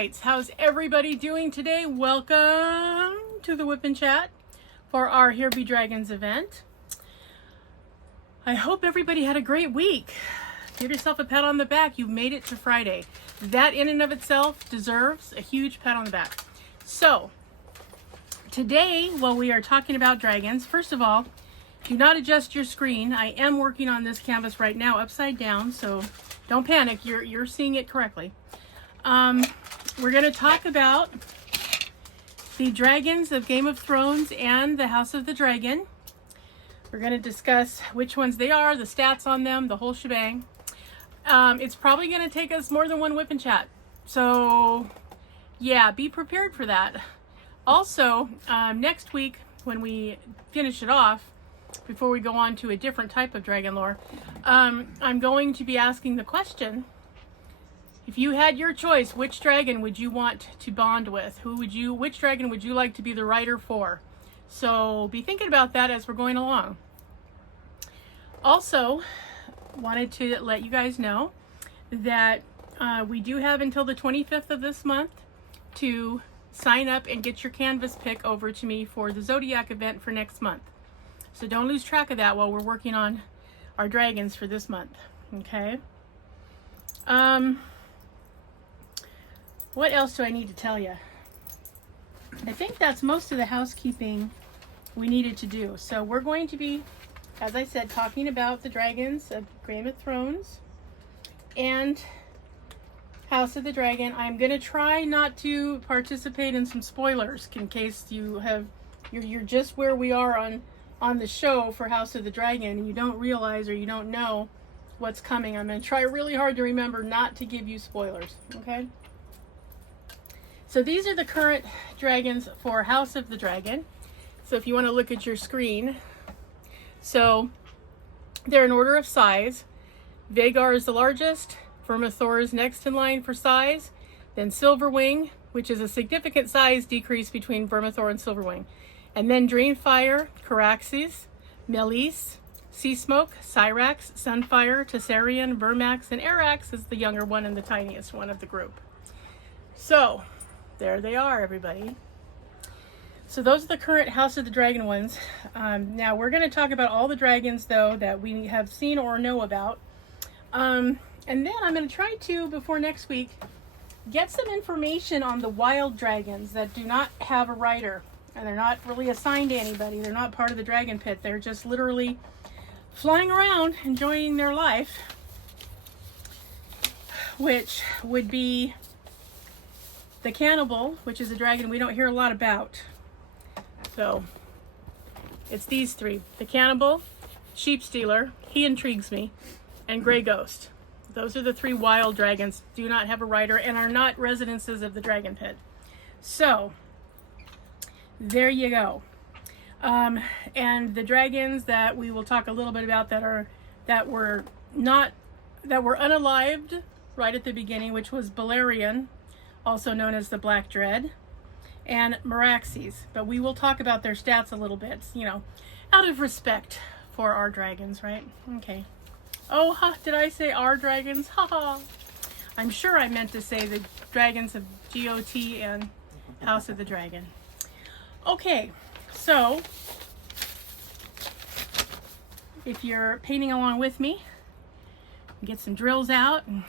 Dragonites. How's everybody doing today? Welcome to the WIP and Chat for our Here Be Dragons event. I hope everybody had a great week. Give yourself a pat on the back. You've made it to Friday. That in and of itself deserves a huge pat on the back. So, today, while we are talking about dragons, first of all, do not adjust your screen. I am working on this canvas right now upside down, so don't panic. You're seeing it correctly. We're going to talk about the dragons of Game of Thrones and the House of the Dragon. We're going to discuss which ones they are, the stats on them, the whole shebang. It's probably going to take us more than one WIP and Chat. So, yeah, be prepared for that. Also, next week, when we finish it off, before we go on to a different type of dragon lore, I'm going to be asking the question, if you had your choice, which dragon would you want to bond with? Which dragon would you like to be the rider for? So be thinking about that as we're going along. Also, wanted to let you guys know that we do have until the 25th of this month to sign up and get your canvas pick over to me for the Zodiac event for next month. So don't lose track of that while we're working on our dragons for this month. Okay. What else do I need to tell you? I think that's most of the housekeeping we needed to do. So we're going to be, as I said, talking about the dragons of Game of Thrones and House of the Dragon. I'm going to try not to participate in some spoilers in case you're just where we are on the show for House of the Dragon and you don't realize or you don't know what's coming. I'm going to try really hard to remember not to give you spoilers, okay? So these are the current dragons for House of the Dragon. So if you want to look at your screen, so they're in order of size. Vhagar is the largest, Vermithor is next in line for size, then Silverwing, which is a significant size decrease between Vermithor and Silverwing. And then Dreamfire, Caraxes, Meleys, Seasmoke, Syrax, Sunfire, Tessarion, Vermax, and Arax is the younger one and the tiniest one of the group. So, there they are, everybody. So those are the current House of the Dragon ones. Now, we're going to talk about all the dragons, though, that we have seen or know about. And then I'm going to try to, before next week, get some information on the wild dragons that do not have a rider. And they're not really assigned to anybody. They're not part of the dragon pit. They're just literally flying around, enjoying their life. Which would be the Cannibal, which is a dragon we don't hear a lot about. So, it's these three. The Cannibal, Sheep Stealer, he intrigues me, and Grey Ghost. Those are the three wild dragons, do not have a rider, and are not residences of the dragon pit. So, there you go. And the dragons that we will talk a little bit about that were unalived right at the beginning, which was Balerion, also known as the Black Dread, and Meraxes. But we will talk about their stats a little bit, out of respect for our dragons, right? Okay. Oh, did I say our dragons? Haha. I'm sure I meant to say the dragons of GOT and House of the Dragon. Okay, so if you're painting along with me, get some drills out and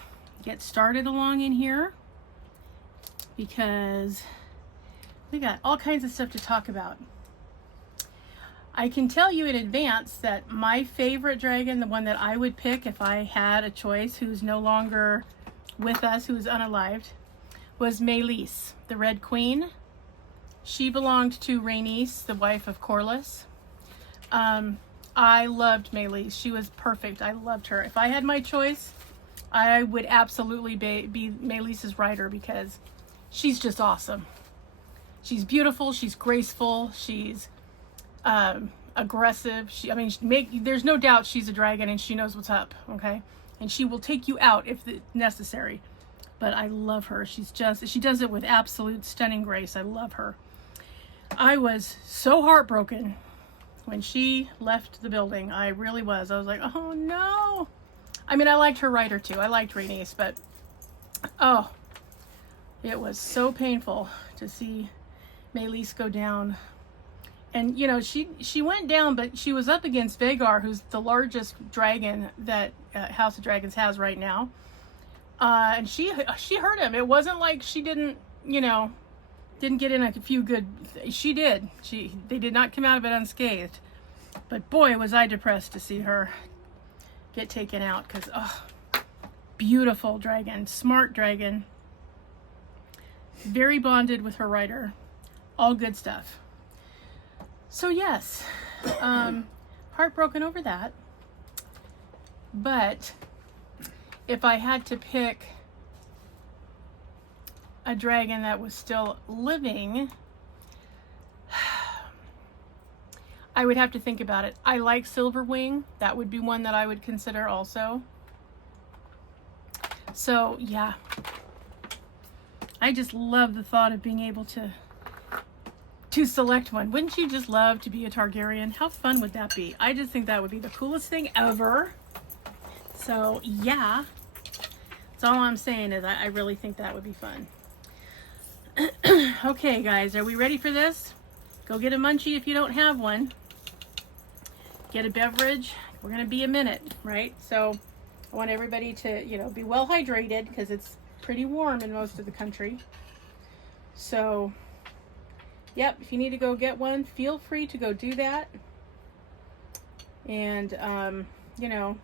get started along in here, because we got all kinds of stuff to talk about. I can tell you in advance that my favorite dragon, the one that I would pick if I had a choice, who's no longer with us, who's unalived, was Meleys, the Red Queen. She belonged to Rhaenys, the wife of Corlys. I loved Meleys. She was perfect. I loved her. If I had my choice, I would absolutely be Meleys' rider, because she's just awesome. She's beautiful. She's graceful. She's aggressive. There's no doubt she's a dragon and she knows what's up, okay? And she will take you out if necessary. But I love her. She does it with absolute stunning grace. I love her. I was so heartbroken when she left the building. I really was. I was like, oh no. I liked her rider too. I liked Rhaenys, but oh, It was so painful to see Maelys go down. And, you know, she went down, but she was up against Vhagar, who's the largest dragon that House of Dragons has right now. And she hurt him. It wasn't like she didn't, you know, didn't get in a few good... She did. They did not come out of it unscathed. But boy, was I depressed to see her get taken out. Because, oh, beautiful dragon. Smart dragon. Very bonded with her rider. All good stuff. So yes, heartbroken over that. But if I had to pick a dragon that was still living, I would have to think about it. I like Silverwing. That would be one that I would consider also. So yeah, I just love the thought of being able to select one. Wouldn't you just love to be a Targaryen? How fun would that be? I just think that would be the coolest thing ever. So yeah, that's all I'm saying is I really think that would be fun. Okay guys, are we ready for this? Go get a munchie if you don't have one. Get a beverage. We're gonna be a minute, right? So I want everybody to, you know, be well hydrated because it's pretty warm in most of the country. So yep, if you need to go get one, feel free to go do that. And, you know,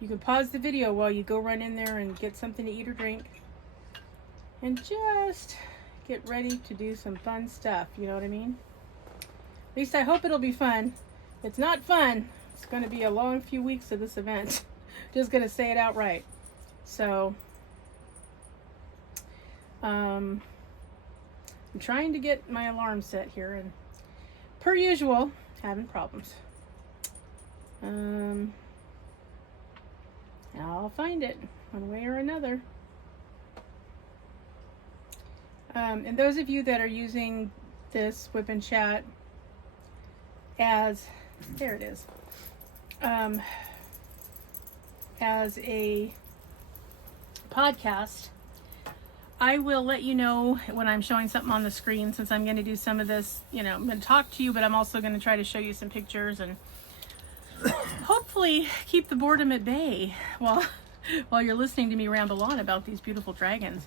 you can pause the video while you go run in there and get something to eat or drink. And just get ready to do some fun stuff, you know what I mean? At least I hope it'll be fun. If it's not fun, it's going to be a long few weeks of this event. Just going to say it outright. So, I'm trying to get my alarm set here, and per usual, having problems. I'll find it one way or another. And those of you that are using this WIP and chat as, there it is, as a podcast, I will let you know when I'm showing something on the screen, since I'm going to do some of this, you know, I'm going to talk to you, but I'm also going to try to show you some pictures and hopefully keep the boredom at bay while you're listening to me ramble on about these beautiful dragons.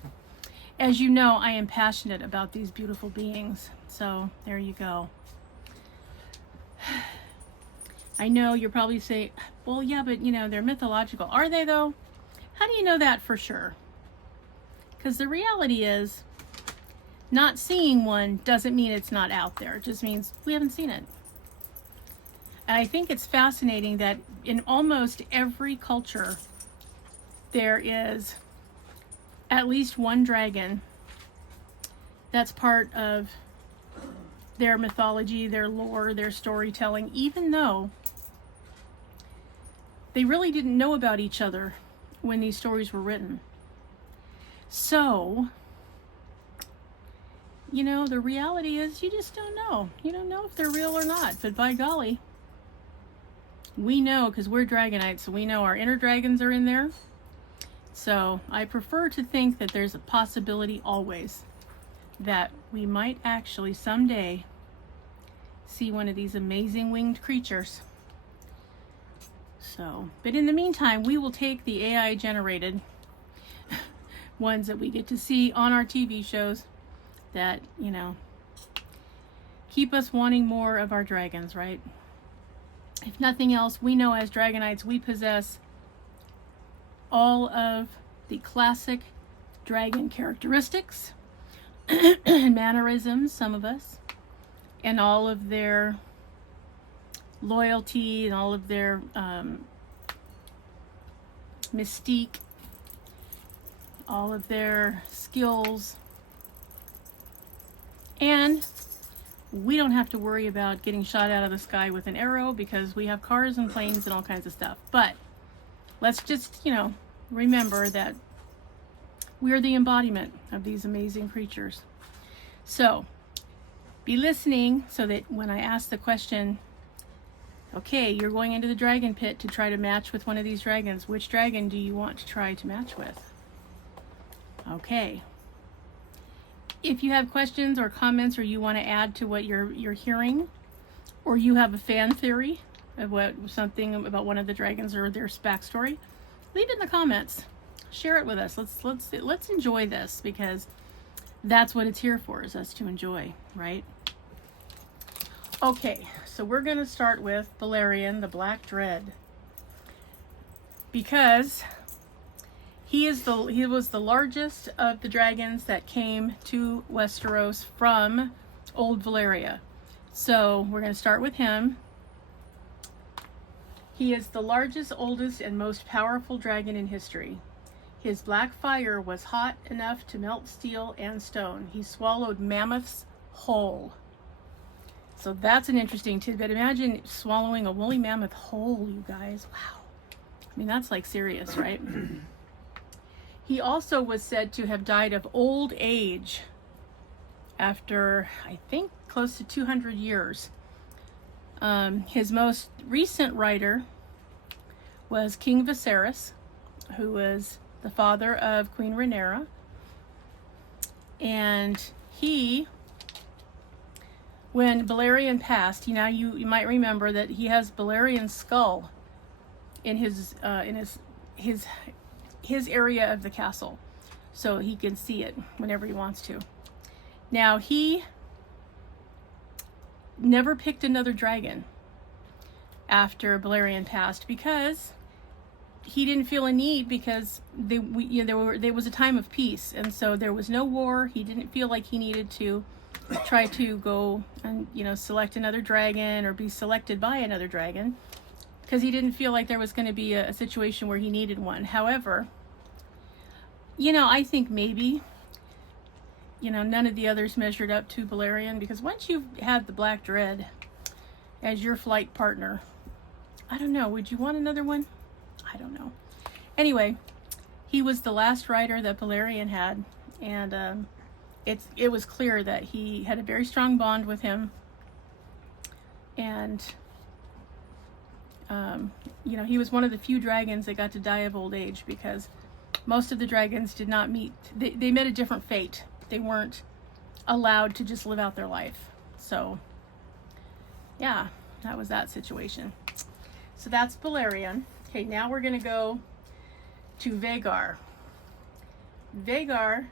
As you know, I am passionate about these beautiful beings, so there you go. I know you're probably saying, well, yeah, but you know, they're mythological. Are they though? How do you know that for sure? Because the reality is, not seeing one doesn't mean it's not out there. It just means we haven't seen it. And I think it's fascinating that in almost every culture, there is at least one dragon that's part of their mythology, their lore, their storytelling, even though they really didn't know about each other when these stories were written. So, you know, the reality is you just don't know. You don't know if they're real or not. But by golly, we know, because we're Dragonites, so we know our inner dragons are in there. So I prefer to think that there's a possibility always that we might actually someday see one of these amazing winged creatures. So, but in the meantime, we will take the AI generated ones that we get to see on our TV shows that, you know, keep us wanting more of our dragons, right? If nothing else, we know as Dragonites we possess all of the classic dragon characteristics and mannerisms, some of us, and all of their loyalty and all of their mystique, all of their skills. And we don't have to worry about getting shot out of the sky with an arrow because we have cars and planes and all kinds of stuff. But let's just, you know, remember that we're the embodiment of these amazing creatures. So be listening so that when I ask the question, okay, you're going into the dragon pit to try to match with one of these dragons, which dragon do you want to try to match with? Okay. If you have questions or comments, or you want to add to what you're hearing, or you have a fan theory of something about one of the dragons or their backstory, leave it in the comments. Share it with us. Let's enjoy this, because that's what it's here for, is us to enjoy, right? Okay, so we're going to start with Balerion, the Black Dread, because he was the largest of the dragons that came to Westeros from Old Valyria. So we're going to start with him. He is the largest, oldest, and most powerful dragon in history. His black fire was hot enough to melt steel and stone. He swallowed mammoths whole. So that's an interesting tidbit. Imagine swallowing a woolly mammoth whole, you guys. Wow. I mean, that's like serious, right? He also was said to have died of old age after, I think, close to 200 years. His most recent writer was King Viserys, who was the father of Queen Rhaenyra. And he, when Balerion passed, you might remember that he has Balerion's skull in his area of the castle, so he can see it whenever he wants to. Now, he never picked another dragon after Balerion passed, because he didn't feel a need, because there was a time of peace, and so there was no war. He didn't feel like he needed to try to go and select another dragon or be selected by another dragon, because he didn't feel like there was going to be a situation where he needed one. However, I think maybe none of the others measured up to Balerion, because once you've had the Black Dread as your flight partner, I don't know, would you want another one? I don't know. Anyway, he was the last rider that Balerion had, and it was clear that he had a very strong bond with him, and he was one of the few dragons that got to die of old age, because most of the dragons did not meet, they met a different fate. They weren't allowed to just live out their life. So yeah, that was that situation. So that's Balerion. Okay, now we're going to go to Vhagar. Vhagar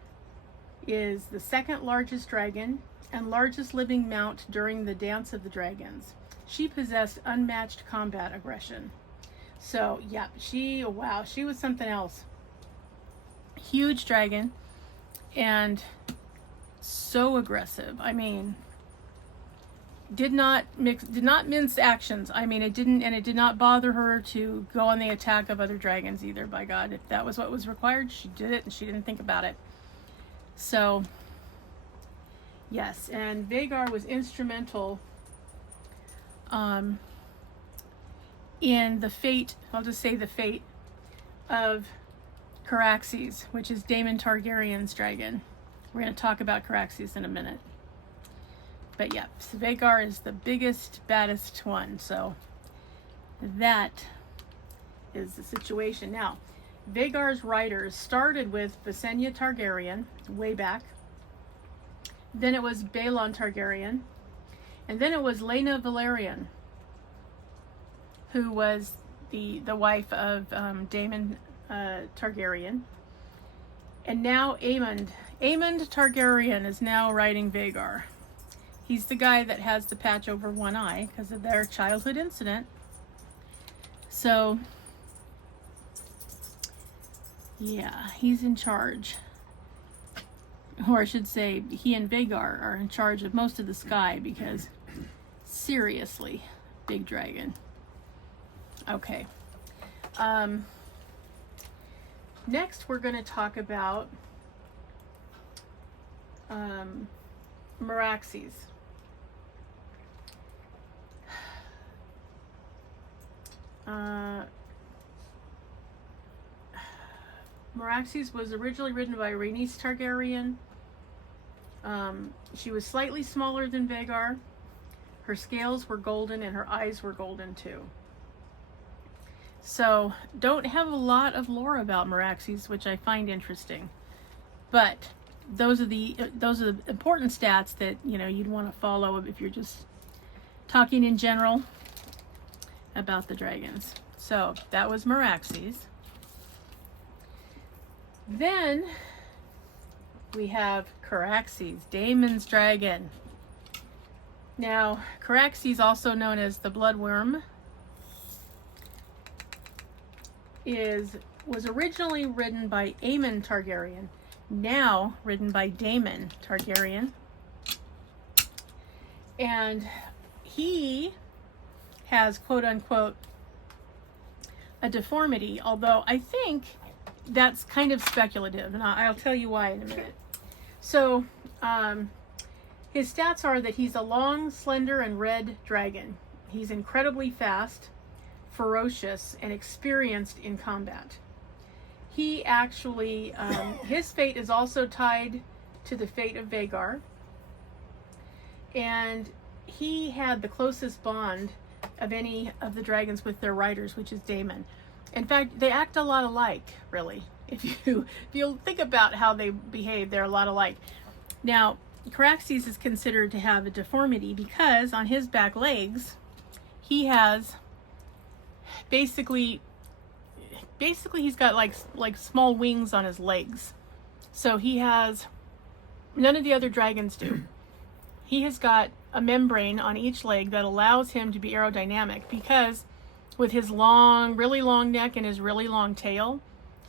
is the second largest dragon and largest living mount during the Dance of the Dragons. She possessed unmatched combat aggression. So yeah, she was something else. Huge dragon, and so aggressive. I mean, did not mince actions. I mean, it did not bother her to go on the attack of other dragons either. By God, if that was what was required, she did it, and she didn't think about it. So yes, and Vhagar was instrumental in the fate, I'll just say the fate of Caraxes, which is Daemon Targaryen's dragon. We're going to talk about Caraxes in a minute. But yeah, so Vhagar is the biggest, baddest one. So that is the situation. Now, Vhagar's riders started with Visenya Targaryen way back. Then it was Balon Targaryen. And then it was Laena Velaryon, who was the wife of Daemon Targaryen. And now Aemond Targaryen is now riding Vhagar. He's the guy that has the patch over one eye because of their childhood incident. So yeah, he's in charge. Or I should say, he and Vhagar are in charge of most of the sky, because seriously, big dragon. Okay. Next, we're going to talk about Meraxes. Meraxes was originally written by Rhaenys Targaryen. She was slightly smaller than Vhagar. Her scales were golden and her eyes were golden too. So, don't have a lot of lore about Meraxes, which I find interesting. But those are the important stats that you'd want to follow if you're just talking in general about the dragons. So that was Meraxes. Then we have Caraxes, Daemon's dragon. Now, Caraxes, also known as the Bloodworm, was originally ridden by Aemon Targaryen, now ridden by Daemon Targaryen. And he has, quote unquote, a deformity, although I think that's kind of speculative, and I'll tell you why in a minute. So, his stats are that he's a long, slender, and red dragon. He's incredibly fast, ferocious, and experienced in combat. He actually, his fate is also tied to the fate of Vhagar, and he had the closest bond of any of the dragons with their riders, which is Daemon. In fact, they act a lot alike, really. If you think about how they behave, they're a lot alike. Now, Caraxes is considered to have a deformity because on his back legs, he has basically he's got like small wings on his legs. So he has, none of the other dragons do. He has got a membrane on each leg that allows him to be aerodynamic, because with his really long neck and his really long tail,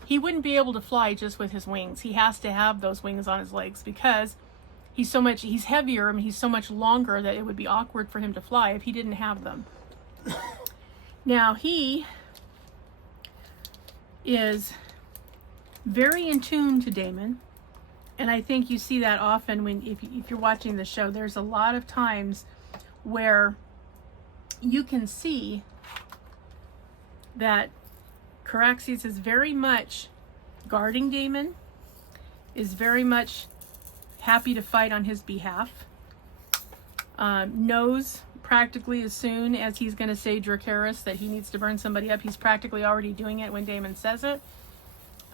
he wouldn't be able to fly just with his wings. He has to have those wings on his legs because he's heavier and he's so much longer that it would be awkward for him to fly if he didn't have them. Now, he is very in tune to Daemon, and I think you see that often if you're watching the show. There's a lot of times where you can see that Caraxes is very much guarding Daemon, is very much happy to fight on his behalf, knows practically as soon as he's going to say Dracarys that he needs to burn somebody up, he's practically already doing it when Daemon says it.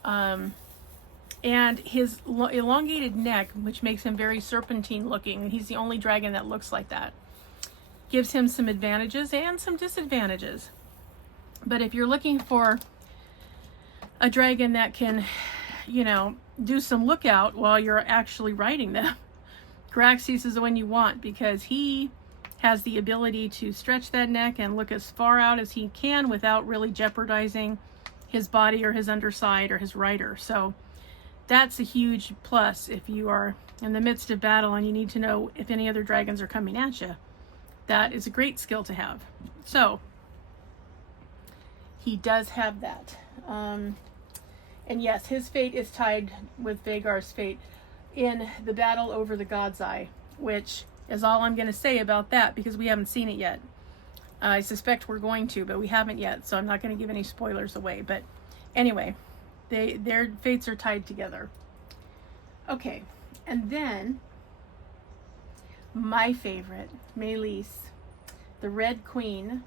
And his elongated neck, which makes him very serpentine looking, and he's the only dragon that looks like that, gives him some advantages and some disadvantages. But if you're looking for a dragon that can, do some lookout while you're actually riding them, Caraxes is the one you want, because he has the ability to stretch that neck and look as far out as he can without really jeopardizing his body or his underside or his rider. So that's a huge plus if you are in the midst of battle and you need to know if any other dragons are coming at you. That is a great skill to have. So he does have that. And yes, his fate is tied with Vhagar's fate in the battle over the God's Eye, which is all I'm going to say about that, because we haven't seen it yet. I suspect we're going to, but we haven't yet, so I'm not going to give any spoilers away. But anyway, their fates are tied together. Okay, and then my favorite, Meleys, the Red Queen,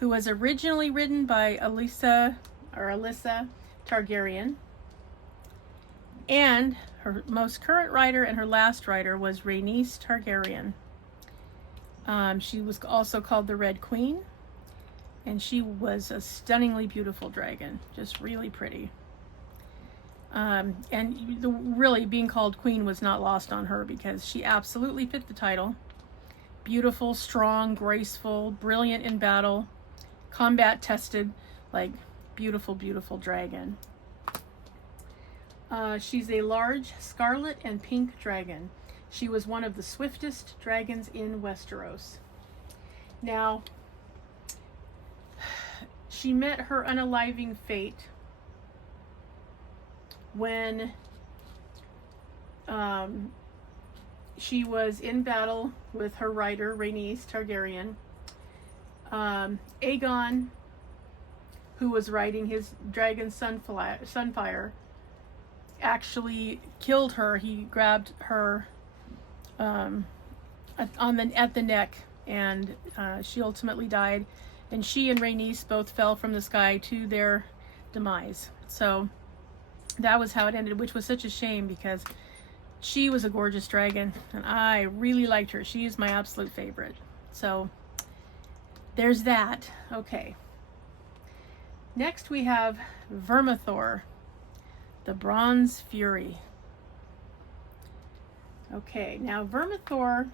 who was originally ridden by Alyssa Targaryen, and her most current rider and her last rider was Rhaenys Targaryen. She was also called the Red Queen, and she was a stunningly beautiful dragon, just really pretty. And really being called Queen was not lost on her, because she absolutely fit the title. Beautiful, strong, graceful, brilliant in battle, combat tested, like beautiful, beautiful dragon. She's a large scarlet and pink dragon. She was one of the swiftest dragons in Westeros. Now, she met her unaliving fate when she was in battle with her rider, Rhaenys Targaryen. Aegon, who was riding his dragon Sunfire, actually killed her. He grabbed her at the neck, and she ultimately died. And she and Rhaenys both fell from the sky to their demise. So that was how it ended, which was such a shame because she was a gorgeous dragon and I really liked her. She is my absolute favorite. So there's that. Okay. Next we have Vermithor, the Bronze Fury. Okay, now Vermithor,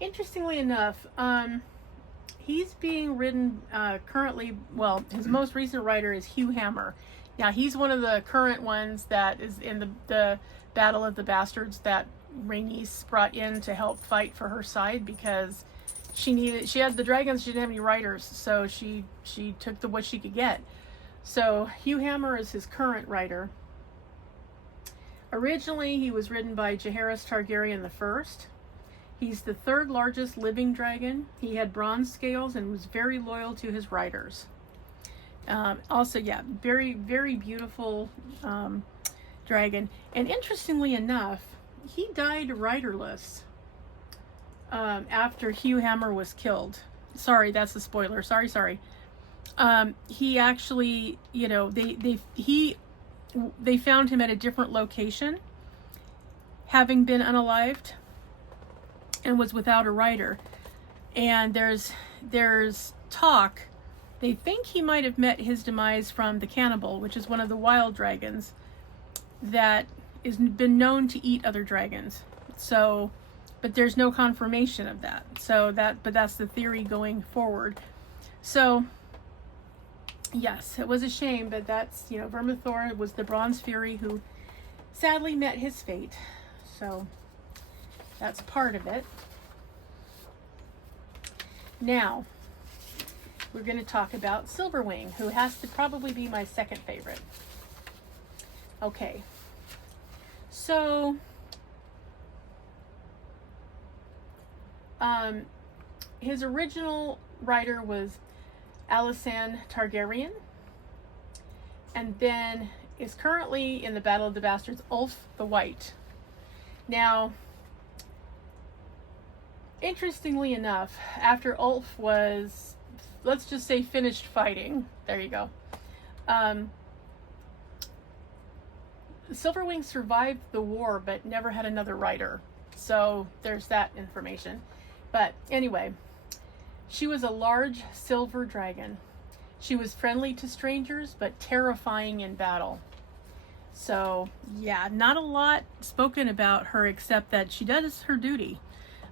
interestingly enough, he's being ridden currently, well, his most recent rider is Hugh Hammer. Now, he's one of the current ones that is in the Battle of the Bastards that Rhaenys brought in to help fight for her side because she had the dragons, she didn't have any riders, so she took what she could get. So Hugh Hammer is his current rider. Originally, he was ridden by Jaehaerys Targaryen the First. He's the third largest living dragon. He had bronze scales and was very loyal to his riders. Also, yeah, very, very beautiful dragon. And interestingly enough, he died riderless after Hugh Hammer was killed. Sorry, that's a spoiler. Sorry. He actually, you know, they found him at a different location, having been unalived, and was without a rider. And there's talk. They think he might have met his demise from the cannibal, which is one of the wild dragons that has been known to eat other dragons. So, but there's no confirmation of that. But that's the theory going forward. So, yes, it was a shame, but that's, you know, Vermithor was the Bronze Fury who sadly met his fate. So, that's part of it. Now, we're going to talk about Silverwing, who has to probably be my second favorite. Okay. So, his original rider was Alysanne Targaryen, and then is currently in the Battle of the Bastards Ulf the White. Now, interestingly enough, after Ulf was, let's just say, finished fighting, there you go, Silverwing survived the war but never had another rider. So there's that information. But anyway, she was a large silver dragon. She was friendly to strangers but terrifying in battle. So yeah, not a lot spoken about her except that she does her duty.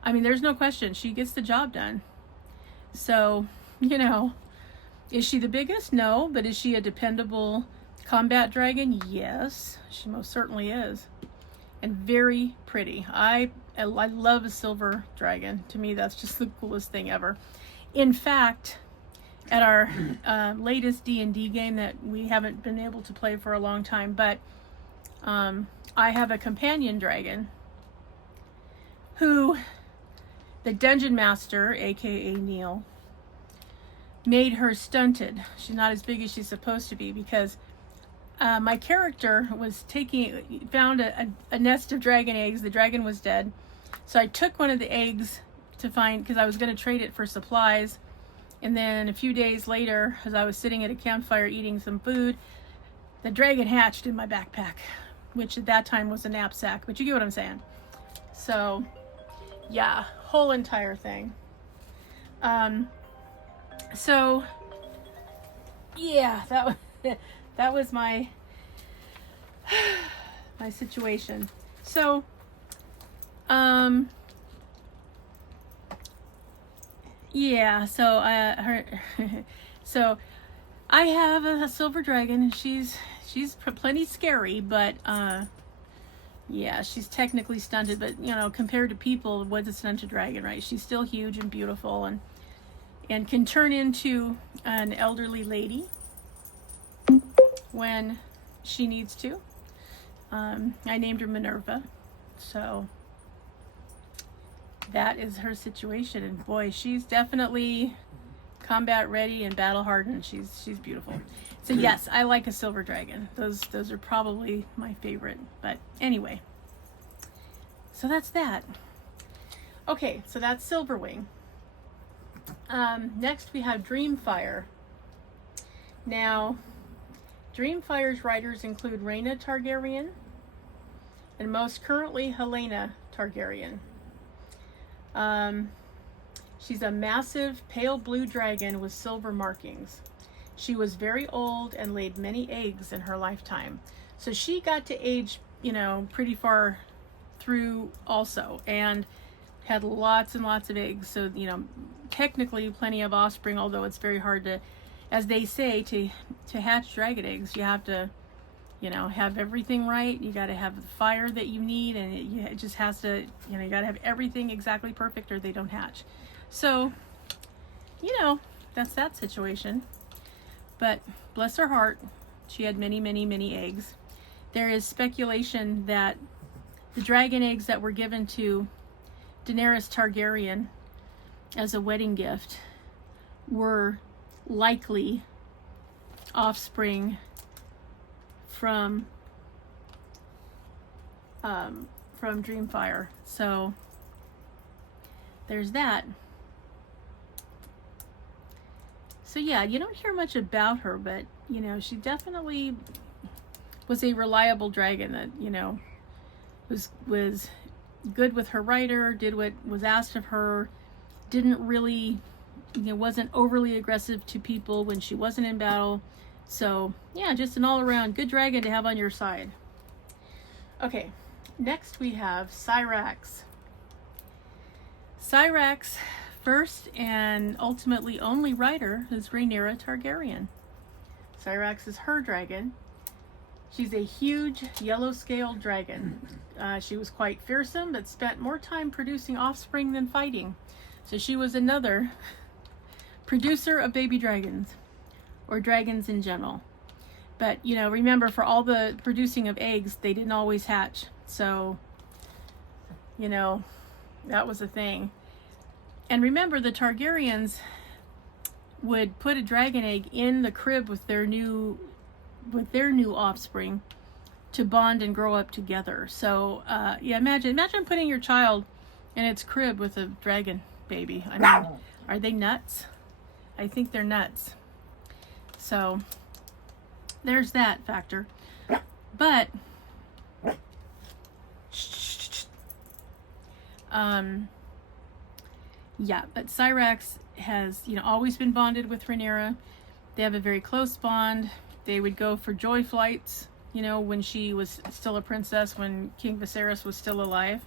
I mean, there's no question. She gets the job done. So, you know, is she the biggest? No. But is she a dependable combat dragon? Yes, she most certainly is. And very pretty. I love a silver dragon. To me, that's just the coolest thing ever. In fact, at our latest D&D game that we haven't been able to play for a long time, but I have a companion dragon who the dungeon master, aka Neil, made her stunted. She's not as big as she's supposed to be because my character was found a nest of dragon eggs. The dragon was dead. So I took one of the eggs to find, because I was going to trade it for supplies. And then a few days later, as I was sitting at a campfire eating some food, the dragon hatched in my backpack, which at that time was a knapsack, but you get what I'm saying. So yeah, whole entire thing. So yeah, that was my situation. So yeah, so so I have a silver dragon, and she's plenty scary, but yeah, she's technically stunted, but you know, compared to people, what's a stunted dragon, right? She's still huge and beautiful, and can turn into an elderly lady when she needs to. I named her Minerva, so that is her situation. And boy, she's definitely combat ready and battle hardened. She's beautiful. So yes, I like a silver dragon. Those are probably my favorite. But anyway, so that's that. Okay, so that's Silverwing. Next we have Dreamfire. Now, Dreamfire's riders include Rhaena Targaryen and most currently Helena Targaryen. She's a massive pale blue dragon with silver markings. She was very old and laid many eggs in her lifetime. So she got to age, pretty far through also, and had lots and lots of eggs. So, technically plenty of offspring, although it's very hard to, as they say, to hatch dragon eggs, you have to, have everything right. You got to have the fire that you need, and it just has to, you got to have everything exactly perfect or they don't hatch. So, that's that situation. But bless her heart, she had many, many, many eggs. There is speculation that the dragon eggs that were given to Daenerys Targaryen as a wedding gift were likely offspring from Dreamfire. So there's that. So yeah, you don't hear much about her, but she definitely was a reliable dragon that was good with her rider, did what was asked of her, didn't really, wasn't overly aggressive to people when she wasn't in battle. So yeah, just an all-around good dragon to have on your side. Okay, next we have Syrax. Syrax, first and ultimately only rider, is Rhaenyra Targaryen. Syrax is her dragon. She's a huge yellow-scaled dragon. She was quite fearsome, but spent more time producing offspring than fighting. So she was another producer of baby dragons, or dragons in general. But, remember, for all the producing of eggs, they didn't always hatch. So, that was a thing. And remember, the Targaryens would put a dragon egg in the crib with their new offspring to bond and grow up together. So yeah, imagine putting your child in its crib with a dragon baby. I mean, are they nuts? I think they're nuts. So there's that factor. But yeah, but Syrax has always been bonded with Rhaenyra. They have a very close bond. They would go for joy flights, when she was still a princess, when King Viserys was still alive.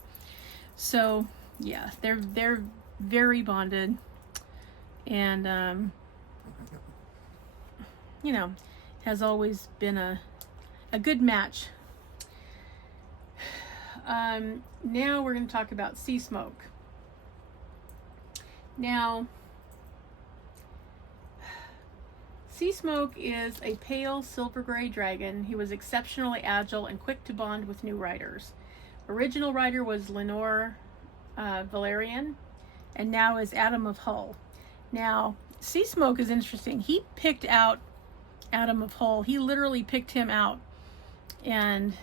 So yeah, they're very bonded, and has always been a good match. Now we're going to talk about Sea Smoke. Now, Sea Smoke is a pale silver gray dragon. He was exceptionally agile and quick to bond with new riders. Original rider was Lenore Valerian, and now is Adam of Hull. Now, Sea Smoke is interesting. He picked out Adam of Hull. He literally picked him out and,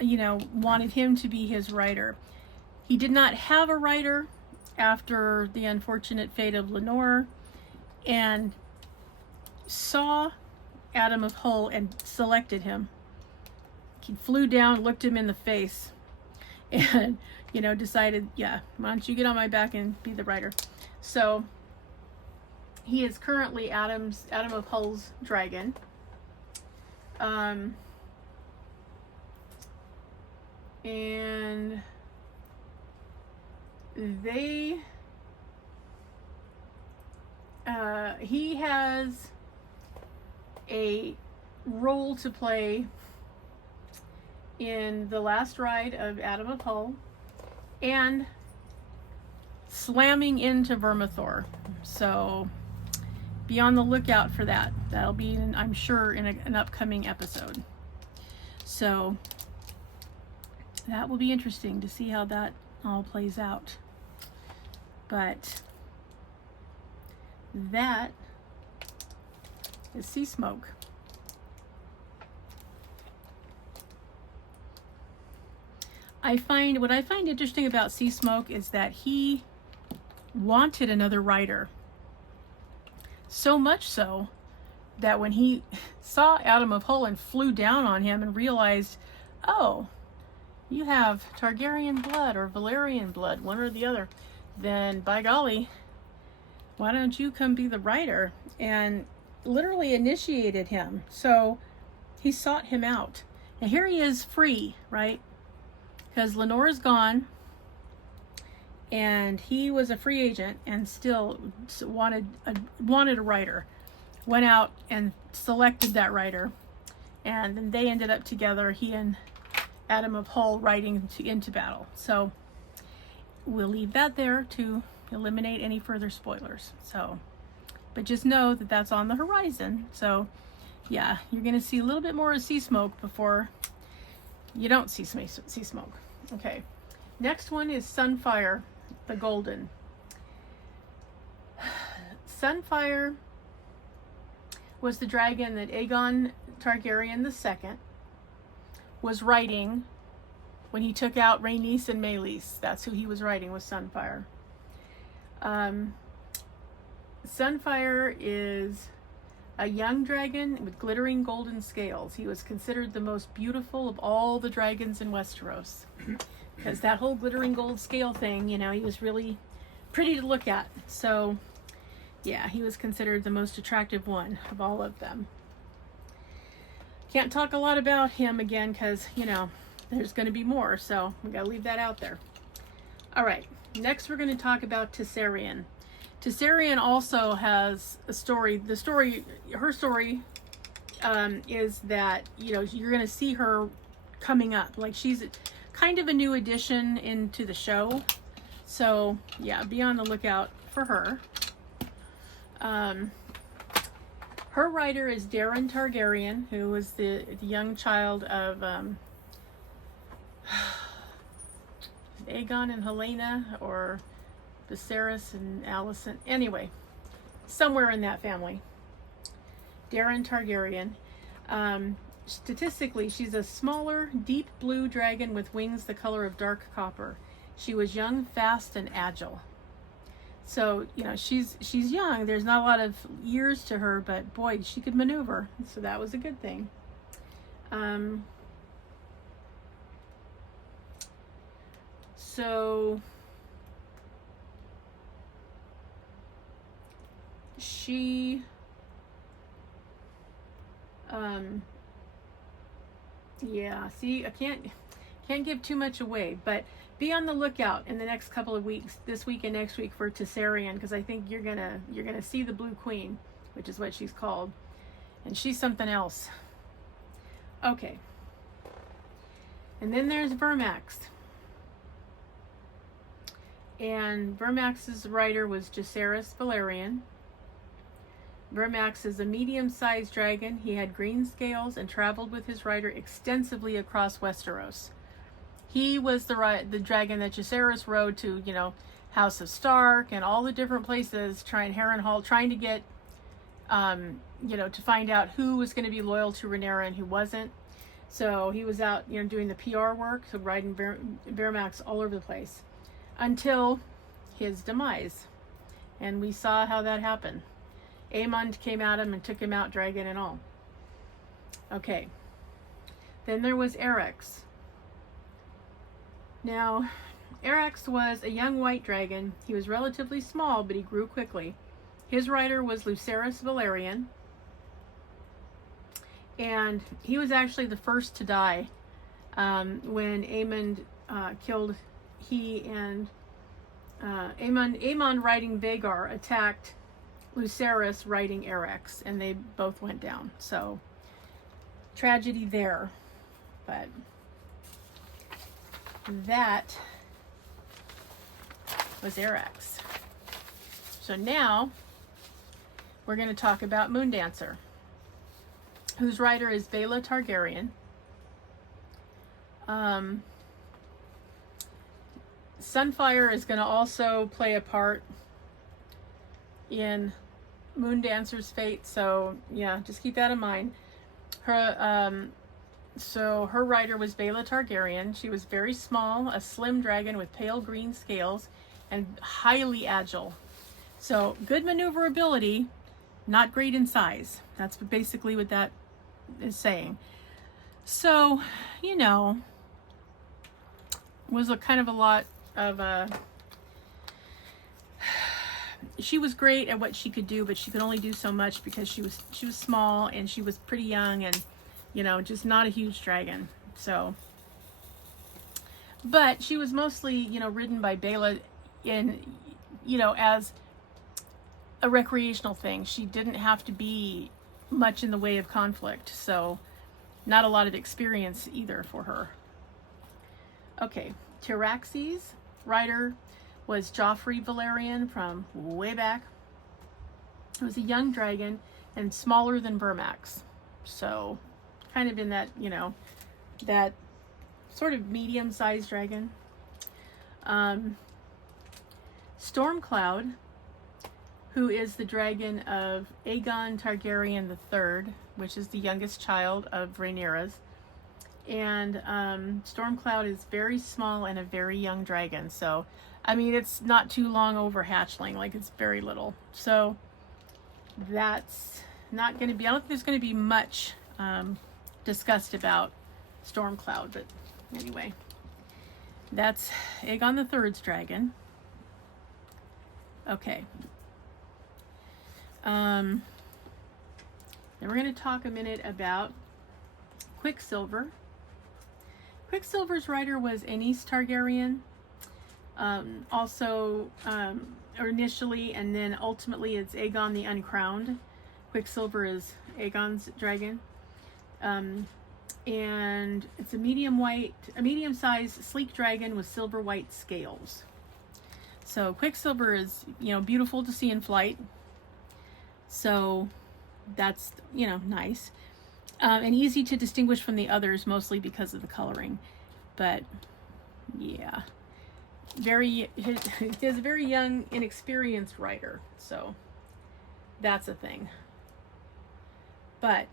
wanted him to be his rider. He did not have a rider after the unfortunate fate of Lenore, and saw Adam of Hull and selected him. He flew down, looked him in the face, and decided, yeah, why don't you get on my back and be the rider. So he is currently Adam of Hull's dragon. And he has a role to play in the last ride of Adam of Hull and slamming into Vermithor. So be on the lookout for that. That'll be, I'm sure, in an upcoming episode. So that will be interesting to see how that all plays out. But that is Sea Smoke. What I find interesting about Sea Smoke is that he wanted another rider. So much so that when he saw Adam of Hull and flew down on him and realized, oh, you have Targaryen blood or Valyrian blood, one or the other, then by golly, why don't you come be the writer? And literally initiated him. So he sought him out. And here he is free, right? Because Lenore's gone. And he was a free agent and still wanted a writer. Went out and selected that writer. And then they ended up together, he and Adam of Hull, riding into battle. So we'll leave that there to eliminate any further spoilers. So, but just know that that's on the horizon. So yeah, you're going to see a little bit more of sea smoke before you don't see sea smoke. Okay, next one is Sunfire the Golden. Sunfire was the dragon that Aegon Targaryen II was riding when he took out Rhaenys and Meleys. That's who he was riding, was Sunfire. Sunfire is a young dragon with glittering golden scales. He was considered the most beautiful of all the dragons in Westeros. Because that whole glittering gold scale thing, you know, he was really pretty to look at. So, yeah, he was considered the most attractive one of all of them. Can't talk a lot about him again because, you know, there's going to be more. So, we got to leave that out there. All right, next we're going to talk about Tessarion. Tessarion also has a story. Her story is that, you know, you're going to see her coming up. Like, she's kind of a new addition into the show. So, yeah, be on the lookout for her. Her writer is Daeron Targaryen, who was the young child of Aegon and Helena, or Viserys and Alicent. Anyway, somewhere in that family. Daeron Targaryen. Statistically, she's a smaller, deep blue dragon with wings the color of dark copper. She was young, fast, and agile. So, you know, she's young. There's not a lot of years to her, but boy, she could maneuver. So that was a good thing. So she yeah, see, I can't give too much away, but be on the lookout in the next couple of weeks, this week and next week, for Tessarion, because I think you're gonna see the Blue Queen, which is what she's called, and she's something else. Okay, and then there's Vermax, and Vermax's writer was Jacaerys Valerian. Vermax is a medium-sized dragon. He had green scales and traveled with his rider extensively across Westeros. He was the dragon that Jacaerys rode to, you know, House of Stark and all the different places, Harrenhal, trying to get, you know, to find out who was going to be loyal to Rhaenyra and who wasn't. So he was out, you know, doing the PR work, so riding Vermax all over the place, until his demise. And we saw how that happened. Aemond came at him and took him out, dragon and all. Okay. Then there was Eryx. Now, Eryx was a young white dragon. He was relatively small, but he grew quickly. His rider was Lucerys Valerian. And he was actually the first to die when Aemond killed Aemond riding Vhagar attacked Lucerys riding Eryx, and they both went down. So, tragedy there. But that was Eryx. So now we're going to talk about Moondancer, whose rider is Baela Targaryen. Sunfire is going to also play a part in Moondancer's fate, so yeah, just keep that in mind. Her rider was Baela Targaryen. She was very small, a slim dragon with pale green scales, and highly agile. So good maneuverability, not great in size. That's basically what that is saying. So, you know, was a kind of a lot of she was great at what she could do, but she could only do so much because she was small and she was pretty young, and you know, just not a huge dragon. So, but she was mostly, you know, ridden by Bela in, you know, as a recreational thing. She didn't have to be much in the way of conflict, so not a lot of experience either for her. Okay, Tyraxes rider was Joffrey Valerian from way back. It was a young dragon and smaller than Vermax, so kind of in that, you know, that sort of medium-sized dragon. Stormcloud, who is the dragon of Aegon Targaryen III, which is the youngest child of Rhaenyra's. And Stormcloud is very small and a very young dragon. So, I mean, it's not too long over hatchling, like it's very little. So that's not going to be, I don't think there's going to be much discussed about Stormcloud, but anyway, that's Aegon III's dragon. Okay. Then we're going to talk a minute about Quicksilver. Quicksilver's rider was Aenys Targaryen, or initially, and then ultimately it's Aegon the Uncrowned. Quicksilver is Aegon's dragon. And it's a medium-sized sleek dragon with silver white scales. So Quicksilver is, you know, beautiful to see in flight. So that's, you know, nice. And easy to distinguish from the others, mostly because of the coloring. But yeah, he is a very young, inexperienced rider, so that's a thing. But